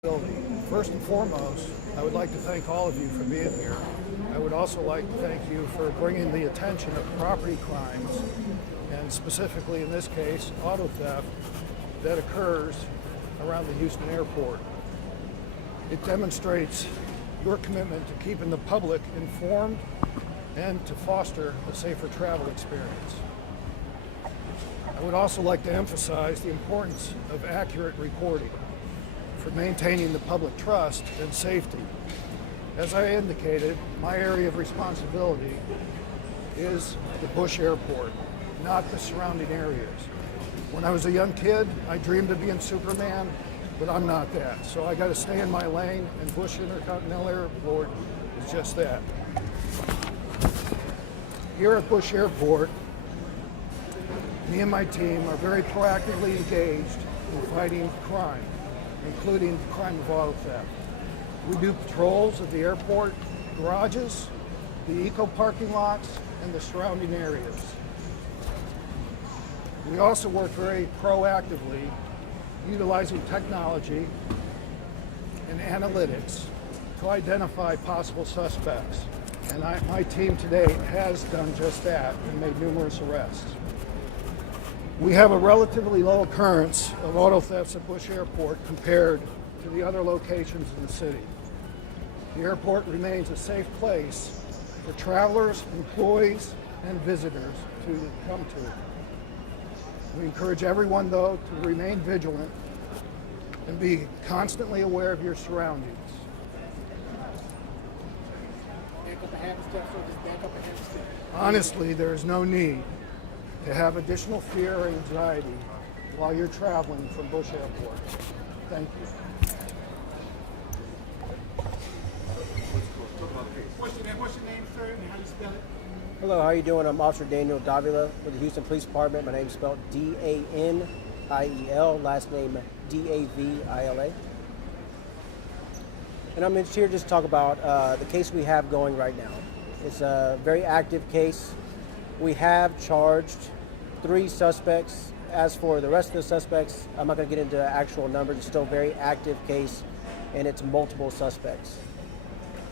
First and foremost, I would like to thank all of you for being here. I would also like to thank you for bringing the attention of property crimes, and specifically in this case, auto theft, that occurs around the Houston airport. It demonstrates your commitment to keeping the public informed and to foster a safer travel experience. I would also like to emphasize the importance of accurate reporting for maintaining the public trust and safety. As I indicated, my area of responsibility is the Bush Airport, not the surrounding areas. When I was a young kid, I dreamed of being Superman, but I'm not that. So I got to stay in my lane, and Bush Intercontinental Airport is just that. Here at Bush Airport, me and my team are very proactively engaged in fighting crime, including the crime of auto theft. We do patrols of the airport garages, the eco parking lots, and the surrounding areas. We also work very proactively, utilizing technology and analytics to identify possible suspects. And my team today has done just that and made numerous arrests. We have a relatively low occurrence of auto thefts at Bush Airport compared to the other locations in the city. The airport remains a safe place for travelers, employees, and visitors to come to. We encourage everyone, though, to remain vigilant and be constantly aware of your surroundings. Back up a half step, so just back up a half step. Honestly, there is no need to have additional fear or anxiety while you're traveling from Bush Airport. Thank you. What's your name, sir, and how do you spell it? Hello, how are you doing? I'm Officer Daniel Davila with the Houston Police Department. My name is spelled D-A-N-I-E-L, last name D-A-V-I-L-A. And I'm here just to talk about the case we have going right now. It's a very active case. We have charged 3 suspects. As for the rest of the suspects, I'm not going to get into actual numbers. It's still a very active case, and it's multiple suspects.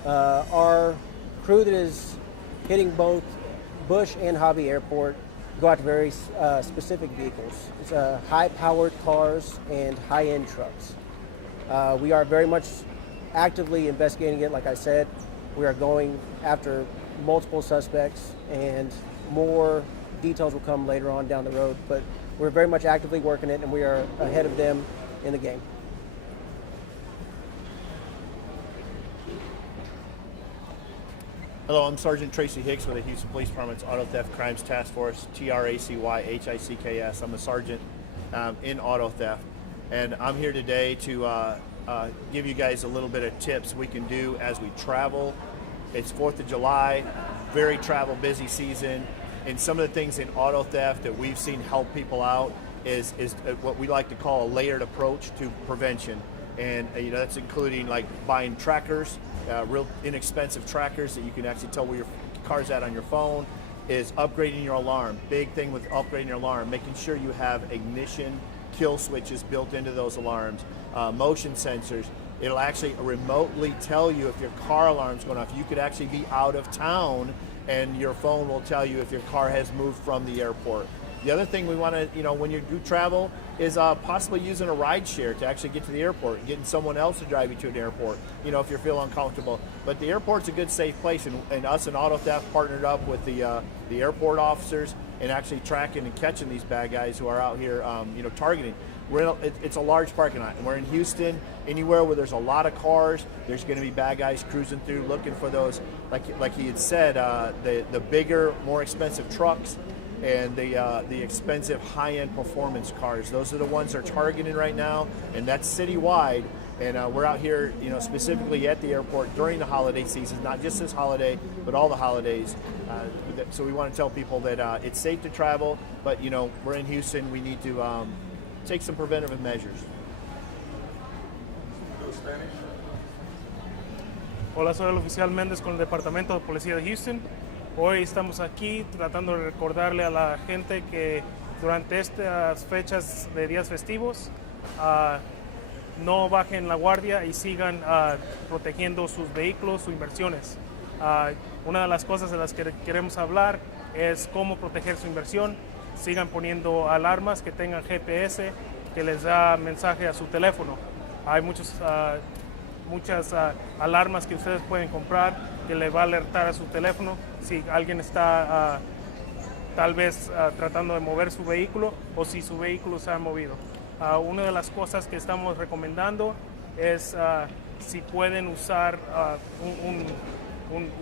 Our crew that is hitting both Bush and Hobby Airport go out to very specific vehicles. It's high-powered cars and high-end trucks. We are very much actively investigating it. Like I said, we are going after multiple suspects, and more details will come later on down the road, but we're very much actively working it, and we are ahead of them in the game. Hello, I'm Sergeant Tracy Hicks with the Houston Police Department's Auto Theft Crimes Task Force, TRACY-HICKS. I'm a sergeant in auto theft, and I'm here today to give you guys a little bit of tips we can do as we travel. It's 4th of July, very travel busy season, and some of the things in auto theft that we've seen help people out is what we like to call a layered approach to prevention. And that's including like buying trackers, real inexpensive trackers that you can actually tell where your car's at on your phone, is upgrading your alarm. Big thing with upgrading your alarm, making sure you have ignition kill switches built into those alarms, motion sensors. It'll actually remotely tell you if your car alarm's going off. You could actually be out of town and your phone will tell you if your car has moved from the airport. The other thing we want to, when you do travel, is possibly using a ride share to actually get to the airport, getting someone else to drive you to an airport, if you feel uncomfortable. But the airport's a good, safe place, and us and Auto Theft partnered up with the airport officers and actually tracking and catching these bad guys who are out here, targeting. It's a large parking lot, and we're in Houston. Anywhere where there's a lot of cars, there's going to be bad guys cruising through looking for those, like he had said, the bigger, more expensive trucks and the expensive high-end performance cars. Those are the ones they're targeting right now, and that's citywide. And we're out here, specifically at the airport during the holiday season, not just this holiday, but all the holidays. So we want to tell people that it's safe to travel, but we're in Houston. We need to take some preventative measures. Hola, soy el oficial Méndez con el Departamento de Policía de Houston. Hoy estamos aquí tratando de recordarle a la gente que durante estas fechas de días festivos no bajen la guardia y sigan protegiendo sus vehículos, sus inversiones. Una de las cosas de las que queremos hablar es cómo proteger su inversión. Sigan poniendo alarmas que tengan GPS, que les da mensaje a su teléfono. Hay muchas alarmas que ustedes pueden comprar que le va a alertar a su teléfono si alguien está tal vez tratando de mover su vehículo o si su vehículo se ha movido. Una de las cosas que estamos recomendando es si pueden usar un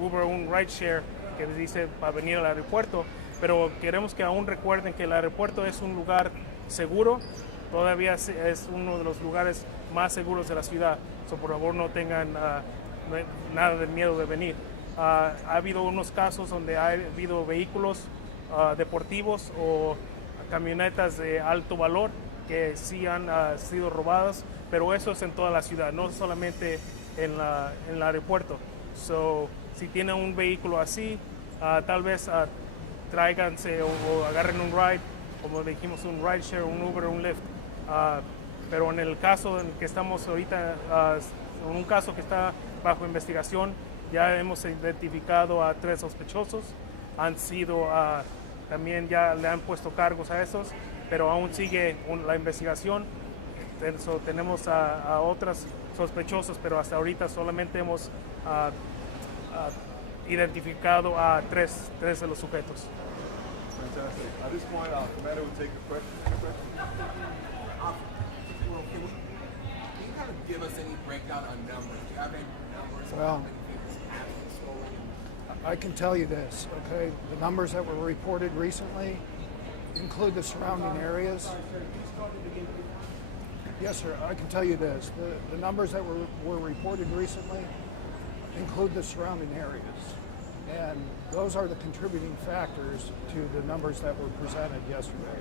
Uber, un rideshare que dice para venir al aeropuerto, pero queremos que aún recuerden que el aeropuerto es un lugar seguro, todavía es uno de los lugares más seguros de la ciudad, por favor no tengan nada de miedo de venir. Ha habido unos casos donde ha habido vehículos deportivos o camionetas de alto valor que sí han sido robadas, pero eso es en toda la ciudad, no solamente en el aeropuerto. Si tienen un vehículo así, tal vez tráiganse o agarren un ride, como dijimos, un rideshare, un Uber, un Lyft. Pero en el caso en el que estamos ahorita, en un caso que está bajo investigación, ya hemos identificado a 3 sospechosos, han sido, también ya le han puesto cargos a esos, pero aún sigue la investigación. Tenemos a otros sospechosos, pero hasta ahorita solamente hemos identificado a 3 de los sujetos. Fantastic. At this point, Commander will take the question. Well, can you kind of give us any breakdown on numbers? Do you have any numbers on Well, how many vehicles have been stolen? I can tell you this, okay? The numbers that were reported recently include the surrounding areas. Yes, sir, I can tell you this. The numbers that were reported recently include the surrounding areas. And those are the contributing factors to the numbers that were presented yesterday.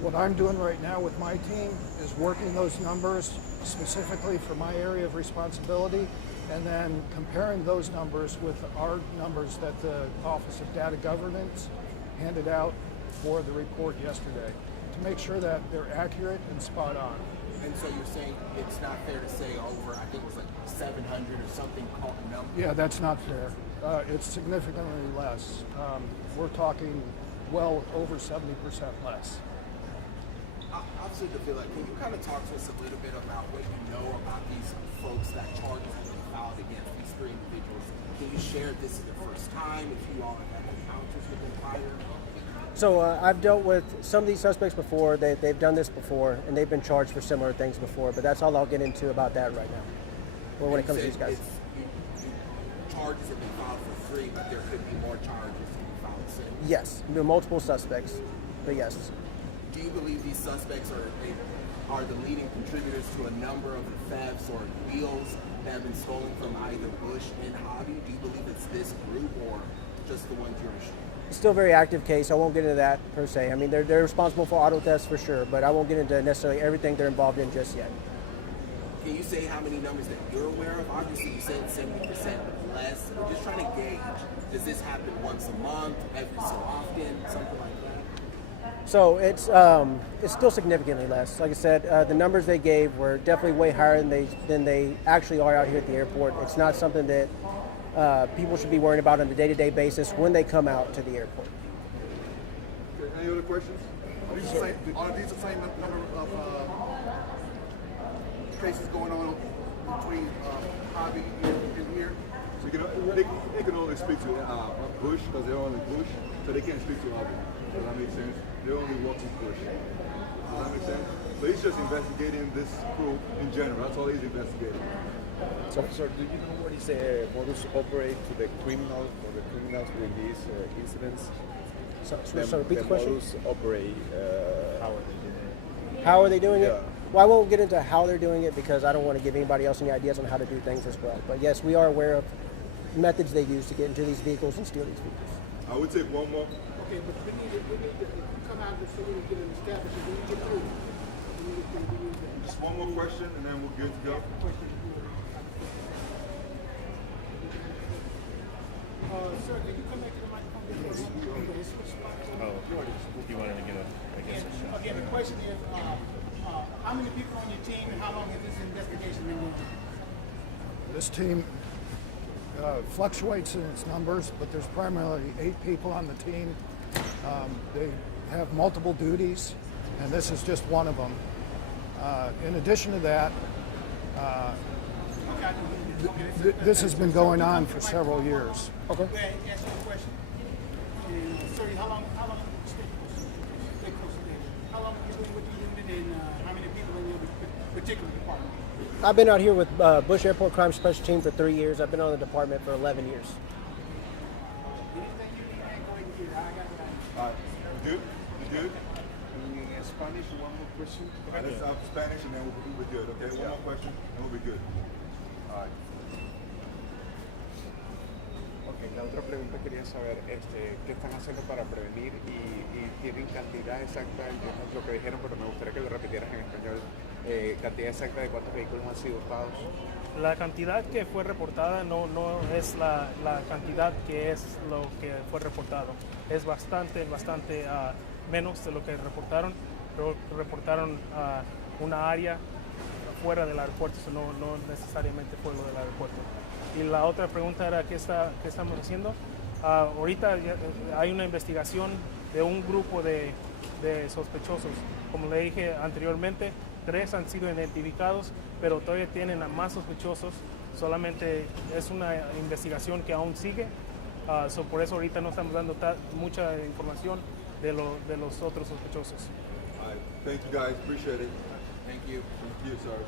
What I'm doing right now with my team is working those numbers specifically for my area of responsibility and then comparing those numbers with our numbers that the Office of Data Governance handed out for the report yesterday to make sure that they're accurate and spot on. And so you're saying it's not fair to say over, I think it was like 700 or something called number. Yeah, that's not fair. It's significantly less. We're talking well over 70% less. Officer Davila, can you kind of talk to us a little bit about what you know about these folks that charges have been filed against these 3 individuals? Can you share if this is the first time, if you all have had encounters with them prior? So I've dealt with some of these suspects before. They've done this before, and they've been charged for similar things before. But that's all I'll get into about that right now. Well, when it comes to these guys. Charges have been filed for 3, but there could be more charges to be filed soon. Yes, there are multiple suspects, but yes. Do you believe these suspects are the leading contributors to a number of the thefts or wheels that have been stolen from either Bush and Hobby? Do you believe it's this group or just the ones you're shooting? Still a very active case. I won't get into that per se. I mean, they're responsible for auto thefts for sure, but I won't get into necessarily everything they're involved in just yet. Can you say how many numbers that you're aware of? Obviously, you said 70% less. We're just trying to gauge. Does this happen once a month, every so often, something like that? So it's still significantly less. Like I said, the numbers they gave were definitely way higher than they actually are out here at the airport. It's not something that people should be worrying about on a day-to-day basis when they come out to the airport. Okay, any other questions? Are these the same number of cases going on between Hobby and here? So they can only speak to Bush because they're only Bush, so they can't speak to Hobby. Does that make sense? They're only working Bush. Does that make sense? So he's just investigating this crew in general. That's all he's investigating. So, sir, do you know what is the modus operandi to the criminals with these incidents? So repeat the question. Modus operandi. How are they doing it? Yeah. Well, I won't get into how they're doing it because I don't want to give anybody else any ideas on how to do things as well. But yes, we are aware of methods they use to get into these vehicles and steal these vehicles. I would take one more. Okay, but we need to come out just so we can get it established. When we get through, we need to Just one more question, and then we're good to go. sir, can you come back to the microphone? Oh, you wanted to give a shot. Again, the question is, how many people on your your team, and how long has this investigation been going on? This team fluctuates in its numbers, but there's primarily 8 people on the team. They have multiple duties, and this is just one of them. In addition to that, this has been going on for several years. Okay. Go ahead, ask you a question. Sir, how long stay close to that. How long have you been with the unit, and how many people in your particular department? I've been out here with Bush Airport Crime Special Team for 3 years. I've been on the department for 11 years. Anything you need, man, go ahead and get it. I got it. All right. You good? You good? In Spanish, one more question. Let's talk Spanish and then we'll be good. Okay. One more question and we'll be good. All right. Ok, la otra pregunta quería saber, ¿qué están haciendo para prevenir y tienen cantidad exacta, entiendo lo que dijeron, pero me gustaría que lo repitieras en español, cantidad exacta de cuántos vehículos han sido usados? La cantidad que fue reportada no es la cantidad que es lo que fue reportado. Es bastante menos de lo que reportaron. Pero reportaron una área fuera del aeropuerto, no necesariamente fue lo del aeropuerto. Y la otra pregunta era, ¿qué estamos haciendo? Ahorita hay una investigación de un grupo de sospechosos. Como le dije anteriormente, 3 han sido identificados, pero todavía tienen a más sospechosos. Solamente es una investigación que aún sigue. Por eso ahorita no estamos dando mucha información de los otros sospechosos. All right. Thank you guys. Appreciate it. Thank you. Thank you, sir.